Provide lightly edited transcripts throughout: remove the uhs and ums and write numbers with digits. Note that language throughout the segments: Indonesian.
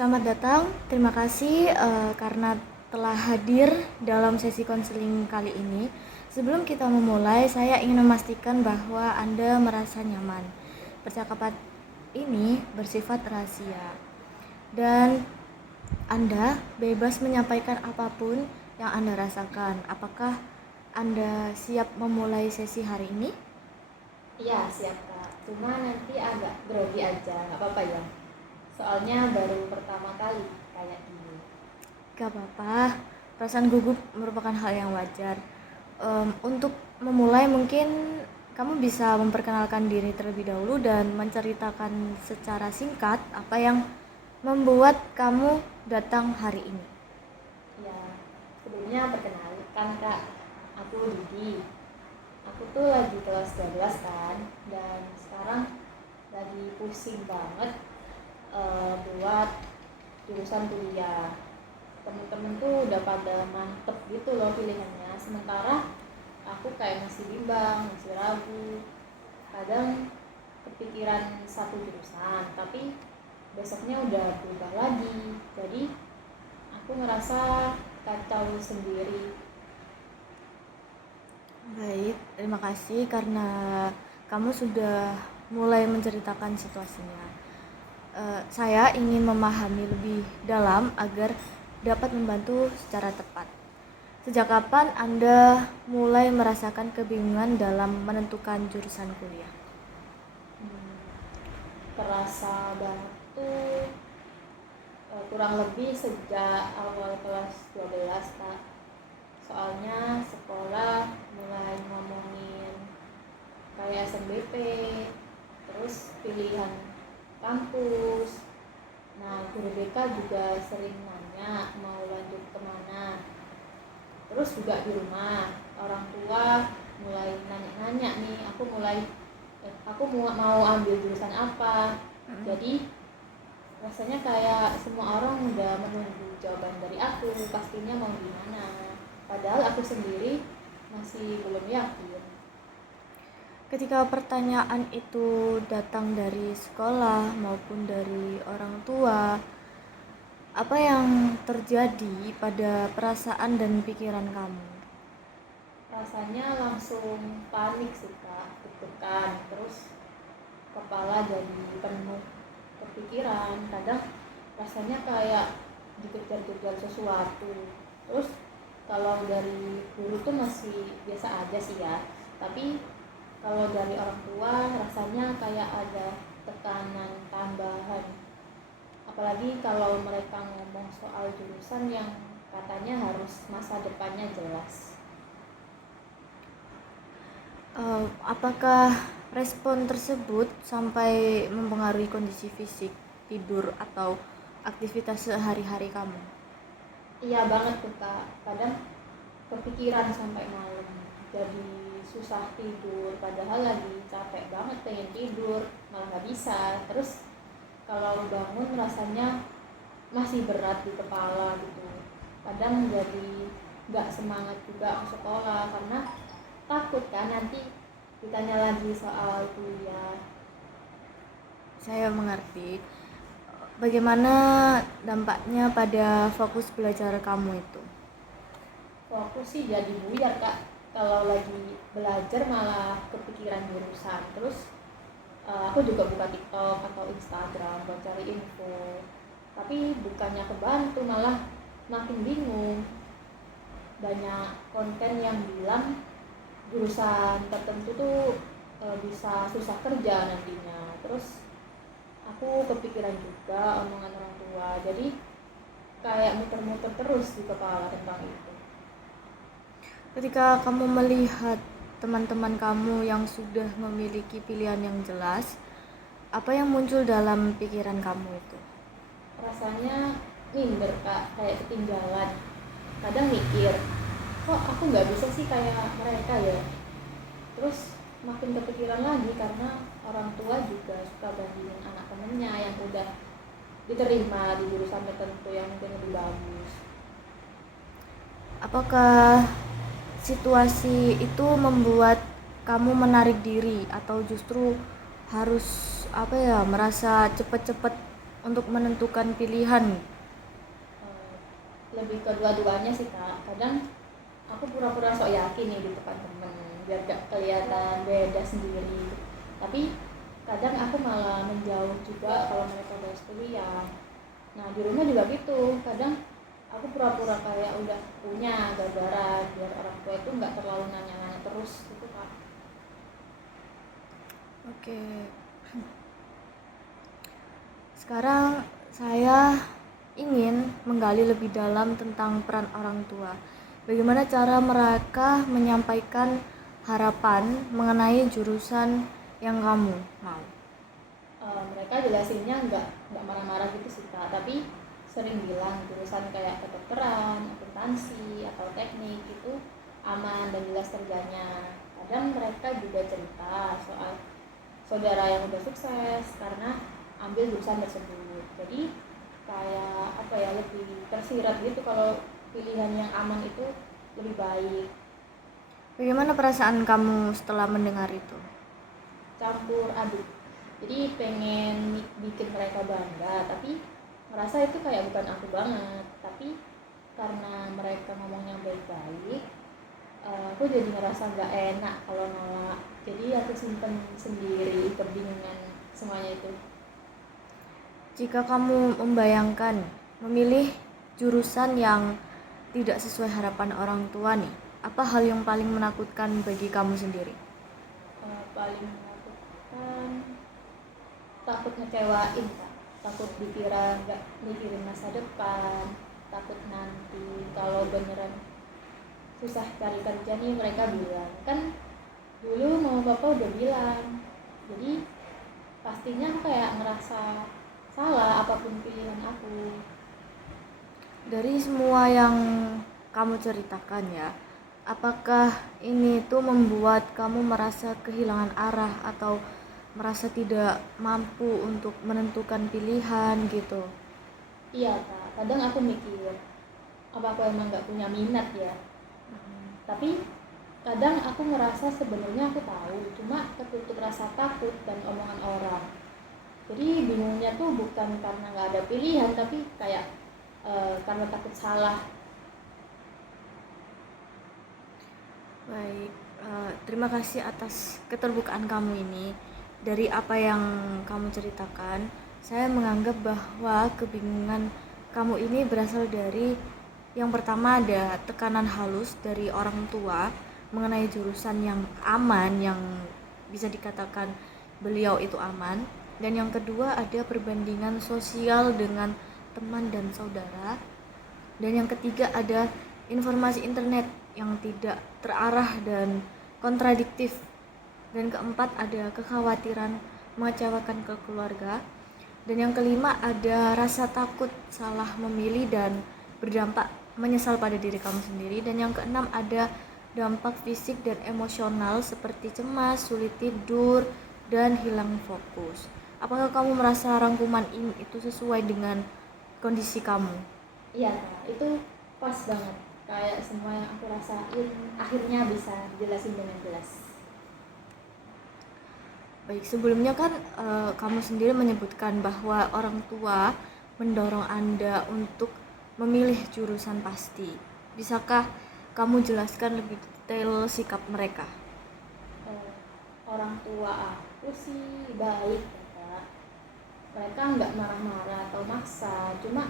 Selamat datang, terima kasih karena telah hadir dalam sesi konseling kali ini. Sebelum kita memulai, saya ingin memastikan bahwa Anda merasa nyaman. Percakapan ini bersifat rahasia dan Anda bebas menyampaikan apapun yang Anda rasakan. Apakah Anda siap memulai sesi hari ini? Iya siap Kak, cuma nanti agak grogi aja, nggak apa-apa ya? Soalnya baru pertama kali kayak gini. Gak apa-apa, perasaan gugup merupakan hal yang wajar. Untuk memulai mungkin kamu bisa memperkenalkan diri terlebih dahulu dan menceritakan secara singkat apa yang membuat kamu datang hari ini. Ya, sebelumnya perkenalkan Kak, aku Didi. Aku tuh lagi kelas 12 kan, dan sekarang lagi pusing banget buat jurusan kuliah. Temen-temen tuh udah pada mantep gitu loh pilihannya, sementara aku kayak masih bimbang, masih ragu. Kadang kepikiran satu jurusan tapi besoknya udah berubah lagi, jadi aku ngerasa kacau sendiri. Baik, terima kasih karena kamu sudah mulai menceritakan situasinya. Saya ingin memahami lebih dalam agar dapat membantu secara tepat. Sejak kapan Anda mulai merasakan kebingungan dalam menentukan jurusan kuliah? hmm, Terasa banget tuh kurang lebih sejak awal kelas 12 Kak. Soalnya sekolah mulai ngomongin kayak SNBP, terus pilihan kampus. Nah, guru BK juga sering nanya mau lanjut kemana. Terus juga di rumah orang tua mulai nanya-nanya nih, aku mau ambil jurusan apa. Jadi rasanya kayak semua orang udah menunggu jawaban dari aku, pastinya mau gimana. Padahal aku sendiri masih belum yakin. Ketika pertanyaan itu datang dari sekolah maupun dari orang tua, apa yang terjadi pada perasaan dan pikiran kamu? Rasanya langsung panik sih Kak, deg-degan, terus kepala jadi penuh kepikiran. Kadang rasanya kayak dikejar-kejar sesuatu. Terus kalau dari guru tuh masih biasa aja sih ya, tapi kalau dari orang tua rasanya kayak ada tekanan tambahan, apalagi kalau mereka ngomong soal jurusan yang katanya harus masa depannya jelas. Apakah respon tersebut sampai mempengaruhi kondisi fisik, tidur, atau aktivitas sehari-hari kamu? Iya banget tuh Kak, kadang kepikiran sampai malam, jadi susah tidur, padahal lagi capek banget pengen tidur malah nggak bisa. Terus kalau bangun rasanya masih berat di kepala gitu. Kadang jadi nggak semangat juga ke sekolah karena takut kan nanti ditanya lagi soal kuliah. Saya mengerti. Bagaimana dampaknya pada fokus belajar kamu itu? Fokus sih jadi buyar Kak, kalau lagi belajar malah kepikiran jurusan. Terus aku juga buka TikTok atau Instagram buat cari info, tapi bukannya kebantu malah makin bingung. Banyak konten yang bilang jurusan tertentu tuh bisa susah kerja nantinya. Terus aku kepikiran juga omongan orang tua, jadi kayak muter-muter terus di kepala tentang itu. Ketika kamu melihat teman-teman kamu yang sudah memiliki pilihan yang jelas, apa yang muncul dalam pikiran kamu itu? Rasanya minder Kak, kayak ketinggalan. Kadang mikir, kok aku nggak bisa sih kayak mereka ya. Terus makin kepikiran lagi karena orang tua juga suka bandingin anak temennya yang udah diterima di jurusan tertentu yang mungkin lebih bagus. Apakah situasi itu membuat kamu menarik diri atau justru harus merasa cepet-cepet untuk menentukan pilihan? Eh, Lebih kedua-duanya sih kak. Kadang aku pura-pura sok yakin nih di depan temen biar gak kelihatan beda sendiri, tapi kadang aku malah menjauh juga kalau mereka udah kuliah. Nah di rumah juga gitu, kadang aku pura-pura kayak udah punya gara-gara biar orang tua itu nggak terlalu nanya-nanya terus gitu kak. Oke. Sekarang saya ingin menggali lebih dalam tentang peran orang tua. Bagaimana cara mereka menyampaikan harapan mengenai jurusan yang kamu mau? Mereka jelasinnya nggak marah-marah gitu sih kak, tapi sering bilang jurusan kayak kedokteran, akuntansi atau teknik itu aman dan jelas kerjanya. Kadang mereka juga cerita soal saudara yang udah sukses karena ambil jurusan tersebut. Jadi kayak apa ya, lebih tersirat gitu kalau pilihan yang aman itu lebih baik. Bagaimana perasaan kamu setelah mendengar itu? Campur aduk, jadi pengen bikin mereka bangga tapi merasa itu kayak bukan aku banget. Tapi karena mereka ngomongnya baik-baik, aku jadi ngerasa nggak enak kalau nolak, jadi aku simpen sendiri kebingungan semuanya itu. Jika kamu membayangkan memilih jurusan yang tidak sesuai harapan orang tua nih, apa hal yang paling menakutkan bagi kamu sendiri? Paling menakutkan takut ngecewain kak, takut dikira nggak mikirin masa depan, takut nanti kalau beneran susah cari kerja nih mereka bilang kan dulu mama papa udah bilang, jadi pastinya aku kayak ngerasa salah apapun pilihan aku. Dari semua yang kamu ceritakan ya, apakah ini tuh membuat kamu merasa kehilangan arah atau merasa tidak mampu untuk menentukan pilihan gitu? Iya kak, kadang aku mikir apa aku emang nggak punya minat ya, tapi kadang aku ngerasa sebenarnya aku tahu, cuma ketutup rasa takut dan omongan orang. Jadi bingungnya tuh bukan karena nggak ada pilihan, tapi kayak karena takut salah. Baik, terima kasih atas keterbukaan kamu ini. Dari apa yang kamu ceritakan, saya menganggap bahwa kebingungan kamu ini berasal dari yang pertama ada tekanan halus dari orang tua mengenai jurusan yang aman, yang bisa dikatakan beliau itu aman. Dan yang kedua ada perbandingan sosial dengan teman dan saudara. Dan yang ketiga ada informasi internet yang tidak terarah dan kontradiktif. Dan keempat ada kekhawatiran mengecewakan ke keluarga. Dan yang kelima ada rasa takut salah memilih dan berdampak menyesal pada diri kamu sendiri. Dan yang keenam ada dampak fisik dan emosional seperti cemas, sulit tidur, dan hilang fokus. Apakah kamu merasa rangkuman ini itu sesuai dengan kondisi kamu? Iya kak, itu pas banget, kayak semua yang aku rasain akhirnya bisa dijelasin dengan jelas. Baik, sebelumnya kan kamu sendiri menyebutkan bahwa orang tua mendorong Anda untuk memilih jurusan pasti. Bisakah kamu jelaskan lebih detail sikap mereka? Eh, Orang tua aku sih baik ya kak, mereka nggak marah-marah atau maksa, cuma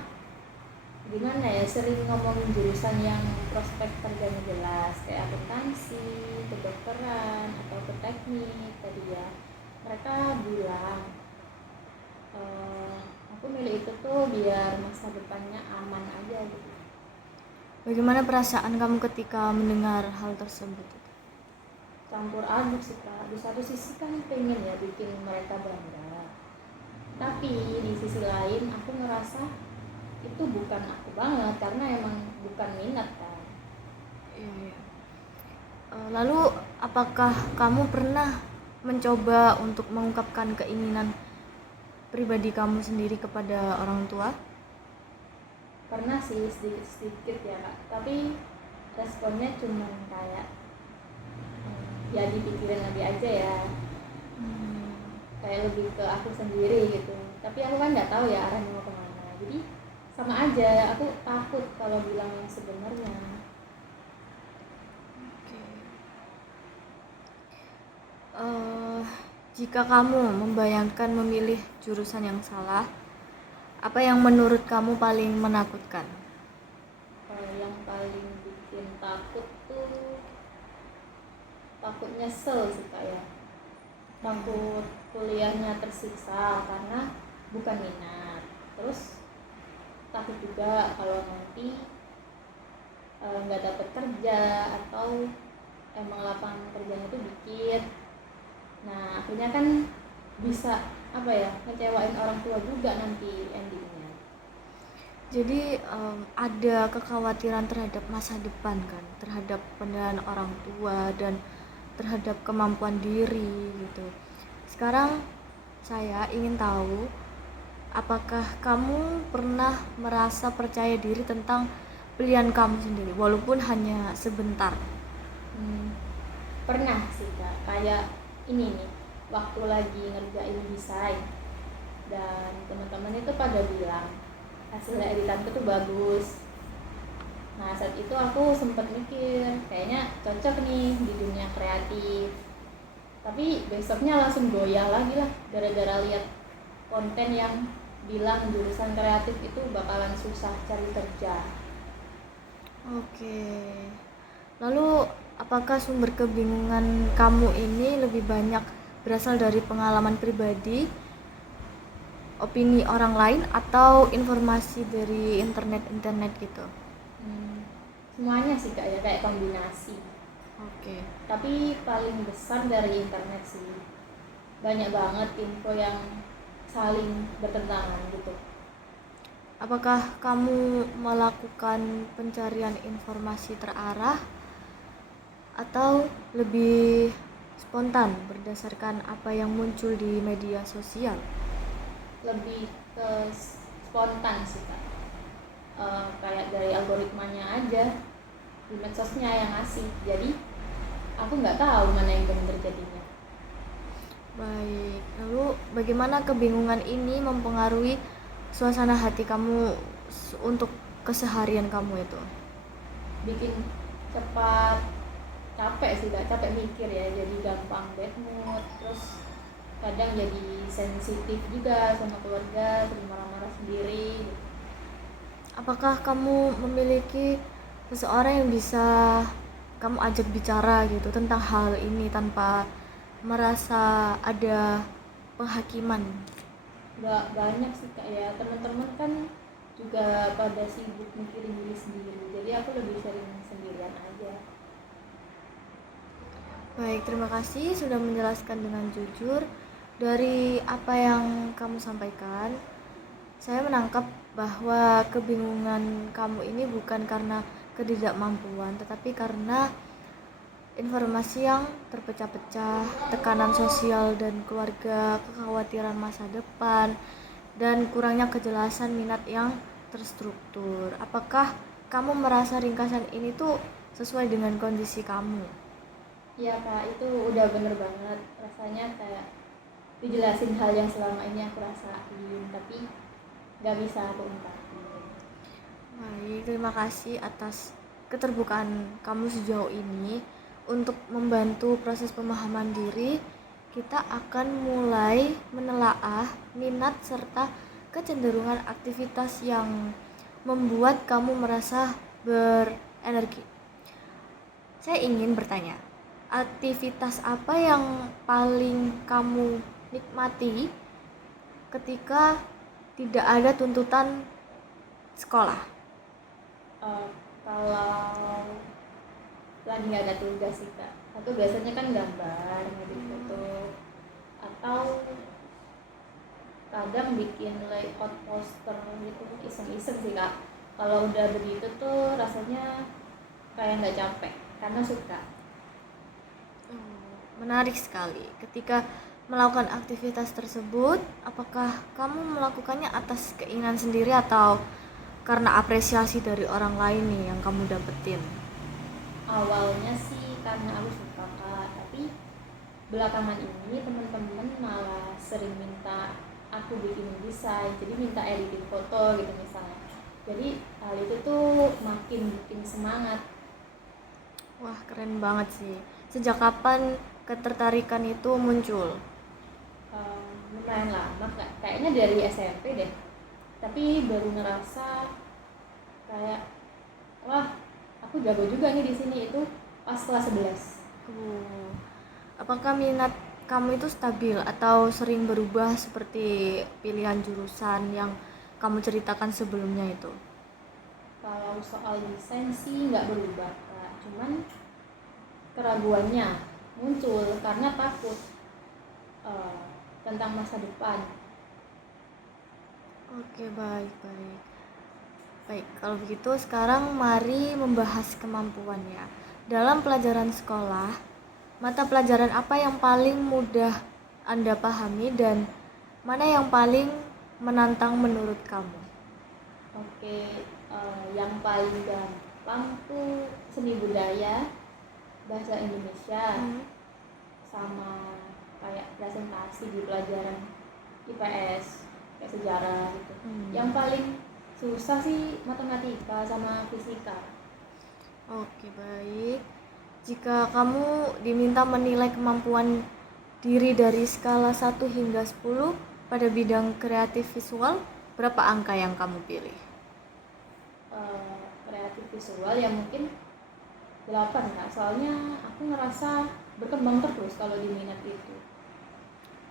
gimana ya, sering ngomongin jurusan yang prospek kerjanya jelas kayak akuntansi, kedokteran atau ke teknik tadi ya. Mereka bilang eh, aku milih itu tuh biar masa depannya aman aja gitu. Bagaimana perasaan kamu ketika mendengar hal tersebut? Campur aduk sih kak, di satu sisi kan pengen ya bikin mereka bangga, tapi di sisi lain aku ngerasa itu bukan aku banget karena emang bukan minat kan. Iya. Lalu apakah kamu pernah mencoba untuk mengungkapkan keinginan pribadi kamu sendiri kepada orang tua? Pernah sih sedikit-sedikit ya kak, tapi responnya cuma kayak ya dipikirin lagi aja ya, Hmm. kayak lebih ke aku sendiri gitu. Tapi aku kan nggak tahu ya arahnya mau kemana, jadi sama aja aku takut kalau bilang yang sebenarnya. Oke. Eh, Jika kamu membayangkan memilih jurusan yang salah, apa yang menurut kamu paling menakutkan? Kalau yang paling bikin takut tuh takut nyesel sih kak ya, takut kuliahnya tersiksa karena bukan minat, terus takut juga kalau nanti nggak dapet kerja atau emang lapangan kerjanya itu dikit. Nah akhirnya kan bisa apa ya, ngecewain orang tua juga nanti endingnya. Jadi ada kekhawatiran terhadap masa depan kan, terhadap penilaian orang tua dan terhadap kemampuan diri gitu. Sekarang saya ingin tahu, apakah kamu pernah merasa percaya diri tentang pilihan kamu sendiri, walaupun hanya sebentar? Pernah sih kak, kayak ini nih, waktu lagi ngerjain desain dan teman-teman itu pada bilang hasil editanku tuh bagus. Nah saat itu aku sempet mikir kayaknya cocok nih di dunia kreatif, tapi besoknya langsung goyah lagi lah gara-gara lihat konten yang bilang jurusan kreatif itu bakalan susah cari kerja. Oke. Lalu apakah sumber kebingungan kamu ini lebih banyak berasal dari pengalaman pribadi, opini orang lain, atau informasi dari internet gitu? Semuanya sih kak ya, kayak kombinasi. Oke. Tapi paling besar dari internet sih, banyak banget info yang saling bertentangan gitu. Apakah kamu melakukan pencarian informasi terarah atau lebih spontan berdasarkan apa yang muncul di media sosial? Lebih ke spontan sih kak. Kayak dari algoritmanya aja di medsosnya yang ngasih, jadi aku nggak tahu mana yang benar jadinya. Baik, lalu bagaimana kebingungan ini mempengaruhi suasana hati kamu untuk keseharian kamu itu? Bikin cepat capek sih kak, capek mikir ya, jadi gampang bad mood, terus kadang jadi sensitif juga sama keluarga, sering marah-marah sendiri gitu. Apakah kamu memiliki seseorang yang bisa kamu ajak bicara gitu tentang hal ini tanpa merasa ada penghakiman? Nggak banyak sih kak ya, teman-teman kan juga pada sibuk mikirin diri sendiri, jadi aku lebih sering sendirian aja. Baik, terima kasih sudah menjelaskan dengan jujur. Dari apa yang kamu sampaikan, saya menangkap bahwa kebingungan kamu ini bukan karena ketidakmampuan, tetapi karena informasi yang terpecah-pecah, tekanan sosial dan keluarga, kekhawatiran masa depan, dan kurangnya kejelasan minat yang terstruktur. Apakah kamu merasa ringkasan ini tuh sesuai dengan kondisi kamu? Iya kak, itu udah bener banget, rasanya kayak dijelasin hal yang selama ini aku rasain tapi nggak bisa aku ungkapin. Baik, terima kasih atas keterbukaan kamu sejauh ini. Untuk membantu proses pemahaman diri, kita akan mulai menelaah minat serta kecenderungan aktivitas yang membuat kamu merasa berenergi. Saya ingin bertanya, aktivitas apa yang paling kamu nikmati ketika tidak ada tuntutan sekolah? Kalau lagi nggak ada tugas sih kak, aku biasanya kan gambar, ngedit foto, atau kadang bikin layout poster gitu, iseng-iseng sih kak. Kalau udah begitu tuh rasanya kayak nggak capek karena suka. Menarik sekali. Ketika melakukan aktivitas tersebut, apakah kamu melakukannya atas keinginan sendiri atau karena apresiasi dari orang lain nih yang kamu dapetin? Awalnya sih karena aku suka kak, tapi belakangan ini teman-teman malah sering minta aku bikin desain, jadi minta editing foto gitu misalnya. Jadi hal itu tuh makin bikin semangat. Wah, keren banget sih. Sejak kapan ketertarikan itu muncul? Lumayan lama, kayaknya dari SMP deh, tapi baru ngerasa kayak wah aku jago juga nih di sini itu pas kelas 11. Uh, apakah minat kamu itu stabil atau sering berubah seperti pilihan jurusan yang kamu ceritakan sebelumnya itu? Kalau soal desain sih nggak berubah Kak, cuman keraguannya muncul karena takut eh, tentang masa depan. Oke, baik, baik. Baik, kalau begitu sekarang mari membahas kemampuannya. Dalam pelajaran sekolah, mata pelajaran apa yang paling mudah Anda pahami dan mana yang paling menantang menurut kamu? Oke, yang paling gampang tuh seni budaya, bahasa Indonesia, sama kayak presentasi di pelajaran IPS kayak sejarah gitu. Yang paling susah sih matematika sama fisika. Oke, baik. Jika kamu diminta menilai kemampuan diri dari skala 1 hingga 10 pada bidang kreatif visual, berapa angka yang kamu pilih? Kreatif visual ya mungkin 8 Kak, soalnya aku ngerasa berkembang terus kalau di minat itu.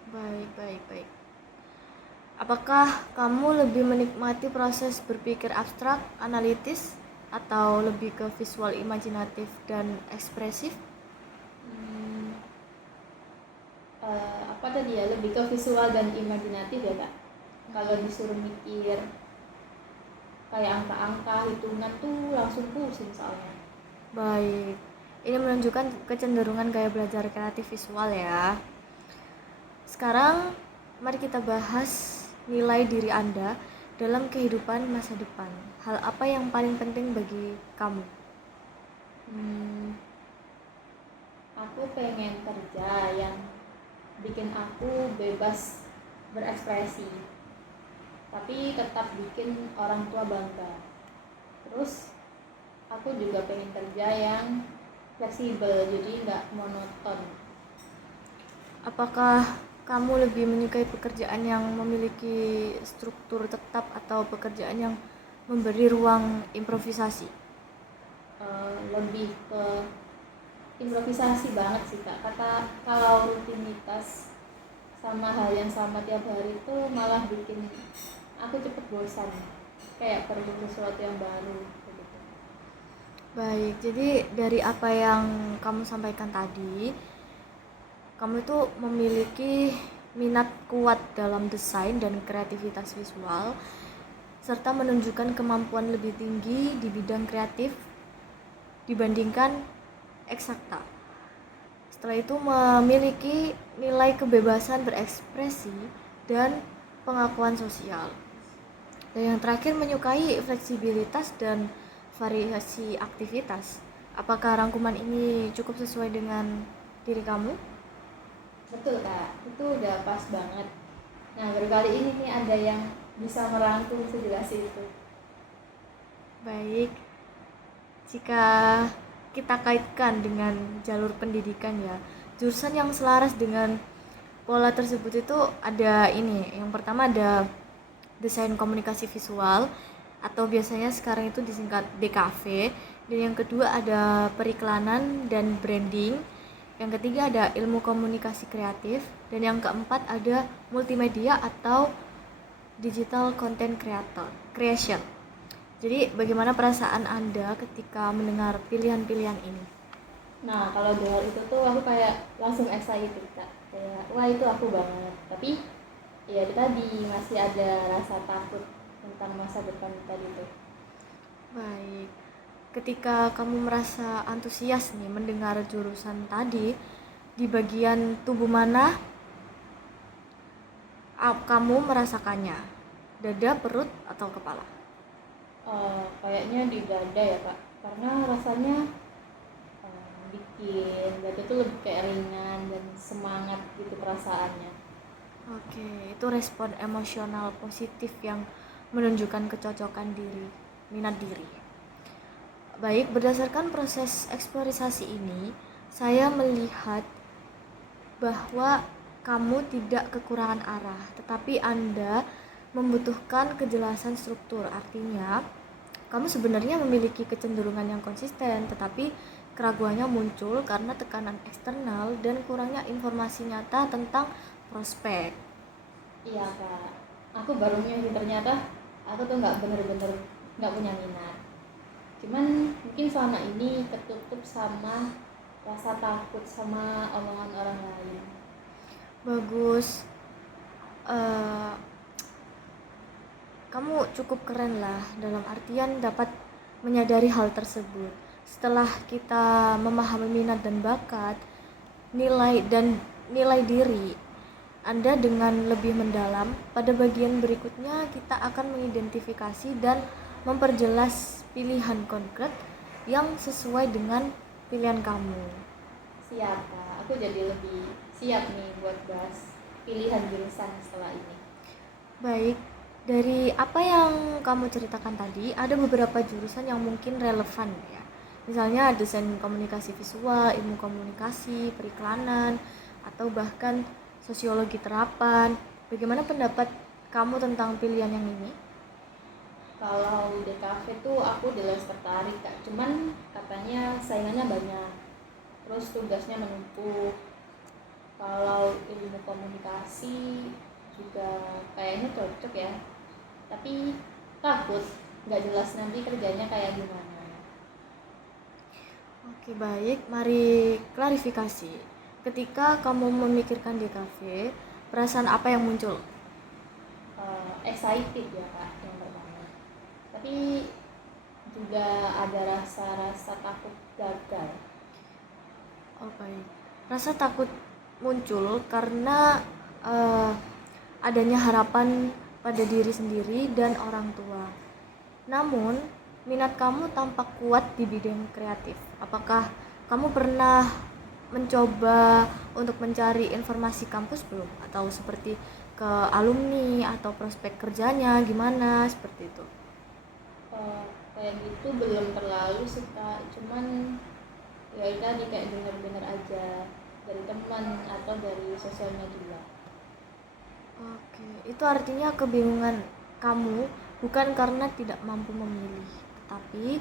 Baik, baik, baik. Apakah kamu lebih menikmati proses berpikir abstrak, analitis, atau lebih ke visual imajinatif dan ekspresif? Apa tadi ya, lebih ke visual dan imajinatif ya Kak. Kalau disuruh mikir kayak angka-angka hitungan tuh langsung pusing soalnya. Baik, ini menunjukkan kecenderungan gaya belajar kreatif visual ya. Sekarang mari kita bahas nilai diri Anda dalam kehidupan masa depan. Hal apa yang paling penting bagi kamu? Aku pengen kerja yang bikin aku bebas berekspresi, tapi tetap bikin orang tua bangga. Terus aku juga pengen kerja yang fleksibel, jadi nggak monoton. Apakah kamu lebih menyukai pekerjaan yang memiliki struktur tetap atau pekerjaan yang memberi ruang improvisasi? Lebih ke improvisasi banget sih Kak. Kalau rutinitas sama hal yang sama tiap hari itu malah bikin aku cepet bosan, kayak perlu sesuatu yang baru gitu. Baik, jadi dari apa yang kamu sampaikan tadi, kamu itu memiliki minat kuat dalam desain dan kreativitas visual, serta menunjukkan kemampuan lebih tinggi di bidang kreatif dibandingkan eksakta. Setelah itu memiliki nilai kebebasan berekspresi dan pengakuan sosial. Dan yang terakhir menyukai fleksibilitas dan variasi aktivitas. Apakah rangkuman ini cukup sesuai dengan diri kamu? Betul Kak, itu udah pas banget. Nah baru kali ini nih ada yang bisa merangkum sejelas itu. Baik, jika kita kaitkan dengan jalur pendidikan ya, jurusan yang selaras dengan pola tersebut itu ada ini. Yang pertama ada desain komunikasi visual atau biasanya sekarang itu disingkat DKV, dan yang kedua ada periklanan dan branding, yang ketiga ada ilmu komunikasi kreatif, dan yang keempat ada multimedia atau digital content creation. Jadi bagaimana perasaan Anda ketika mendengar pilihan-pilihan ini? Nah kalau dengar itu tuh aku kayak langsung excited Kak, kayak wah itu aku banget. Tapi ya itu tadi masih ada rasa takut tentang masa depan tadi tuh. Baik, ketika kamu merasa antusias nih mendengar jurusan tadi, di bagian tubuh mana kamu merasakannya? Dada, perut, atau kepala? Kayaknya di dada ya Kak, karena rasanya bikin belajar tuh lebih kayak ringan dan semangat gitu perasaannya. Oke, itu respon emosional positif yang menunjukkan kecocokan diri, minat diri. Baik, berdasarkan proses eksplorisasi ini, saya melihat bahwa kamu tidak kekurangan arah, tetapi Anda membutuhkan kejelasan struktur. Artinya, kamu sebenarnya memiliki kecenderungan yang konsisten, tetapi keraguannya muncul karena tekanan eksternal dan kurangnya informasi nyata tentang prospek. Iya kak, aku baru nyadar ternyata aku tuh nggak bener-bener nggak punya minat. Cuman mungkin selama ini ketutup sama rasa takut sama omongan orang lain. Bagus. Eh, Kamu cukup keren lah, dalam artian dapat menyadari hal tersebut. Setelah kita memahami minat dan bakat, nilai diri Anda dengan lebih mendalam, pada bagian berikutnya kita akan mengidentifikasi dan memperjelas pilihan konkret yang sesuai dengan pilihan kamu. Siap kak, aku jadi lebih siap nih buat bahas pilihan jurusan setelah ini. Baik, dari apa yang kamu ceritakan tadi, ada beberapa jurusan yang mungkin relevan ya. Misalnya desain komunikasi visual, ilmu komunikasi, periklanan, atau bahkan sosiologi terapan. Bagaimana pendapat kamu tentang pilihan yang ini? Kalau DKV tuh aku jelas tertarik kak, cuman katanya saingannya banyak, terus tugasnya menumpuk. Kalau ilmu komunikasi juga kayaknya cocok ya, tapi takut nggak jelas nanti kerjanya kayak gimana. Oke, baik. Mari klarifikasi. Ketika kamu memikirkan DKV, perasaan apa yang muncul? Excited ya kak yang pertama, tapi juga ada rasa-rasa takut gagal. Oh, baik. Rasa takut muncul karena eh, adanya harapan pada diri sendiri dan orang tua. Namun, minat kamu tampak kuat di bidang kreatif. Apakah kamu pernah mencoba untuk mencari informasi kampus belum? Atau seperti ke alumni atau prospek kerjanya gimana seperti itu? Eh, Kayak gitu belum terlalu sih kak, cuman ya itu tadi kayak dengar-dengar aja dari teman atau dari sosial media. Oke, itu artinya kebingungan kamu bukan karena tidak mampu memilih, tetapi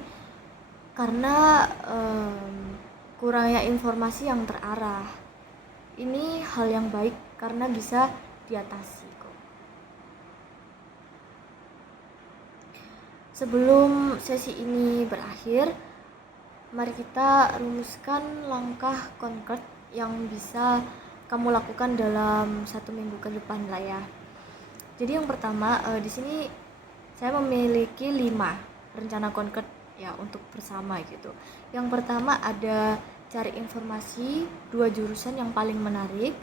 karena kurangnya informasi yang terarah. Ini hal yang baik karena bisa diatasi kok. Sebelum sesi ini berakhir, mari kita rumuskan langkah konkret yang bisa kamu lakukan dalam 1 minggu ke depan lah ya. Jadi yang pertama, di sini saya memiliki 5 rencana konkret ya untuk bersama gitu. Yang pertama ada cari informasi 2 jurusan yang paling menarik.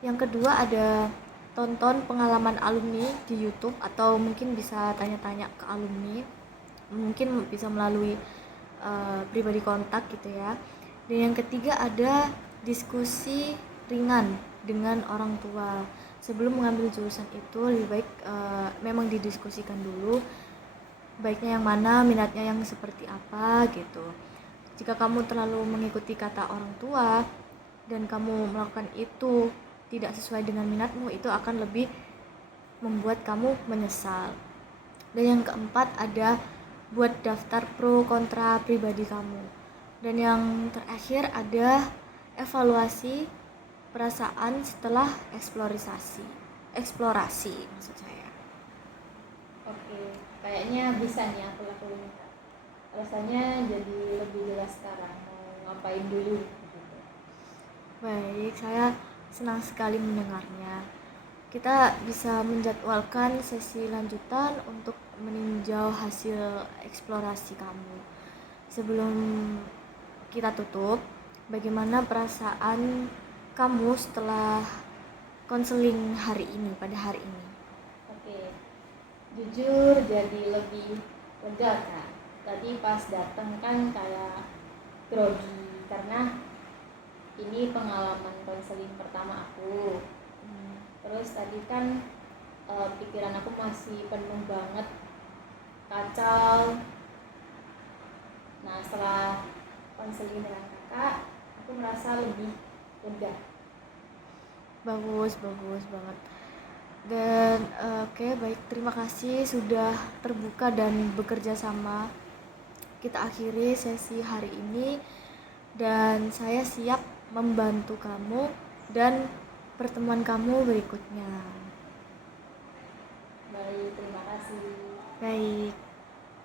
Yang kedua ada tonton pengalaman alumni di YouTube atau mungkin bisa tanya-tanya ke alumni. Mungkin bisa melalui pribadi kontak gitu ya. Dan yang ketiga ada diskusi ringan dengan orang tua. Sebelum mengambil jurusan itu lebih baik memang didiskusikan dulu baiknya yang mana, minatnya yang seperti apa gitu. Jika kamu terlalu mengikuti kata orang tua dan kamu melakukan itu tidak sesuai dengan minatmu, itu akan lebih membuat kamu menyesal. Dan yang keempat ada buat daftar pro kontra pribadi kamu. Dan yang terakhir ada evaluasi perasaan setelah eksplorasi maksud saya. Oke, kayaknya bisa nih aku lakuin kak, rasanya jadi lebih jelas sekarang mau ngapain dulu gitu. Baik, saya senang sekali mendengarnya. Kita bisa menjadwalkan sesi lanjutan untuk meninjau hasil eksplorasi kamu. Sebelum kita tutup, bagaimana perasaan kamu setelah konseling hari ini, pada hari ini? Oke, jujur jadi lebih lega kak. Tadi pas dateng kan kayak grogi, karena ini pengalaman konseling pertama aku. Terus tadi kan pikiran aku masih penuh banget, kacau. Nah, setelah konseling dengan kakak, aku merasa lebih lega. Bagus banget. Dan oke, baik, terima kasih sudah terbuka dan bekerja sama. Kita akhiri sesi hari ini dan saya siap membantu kamu dan pertemuan kamu berikutnya. Baik, terima kasih. Baik.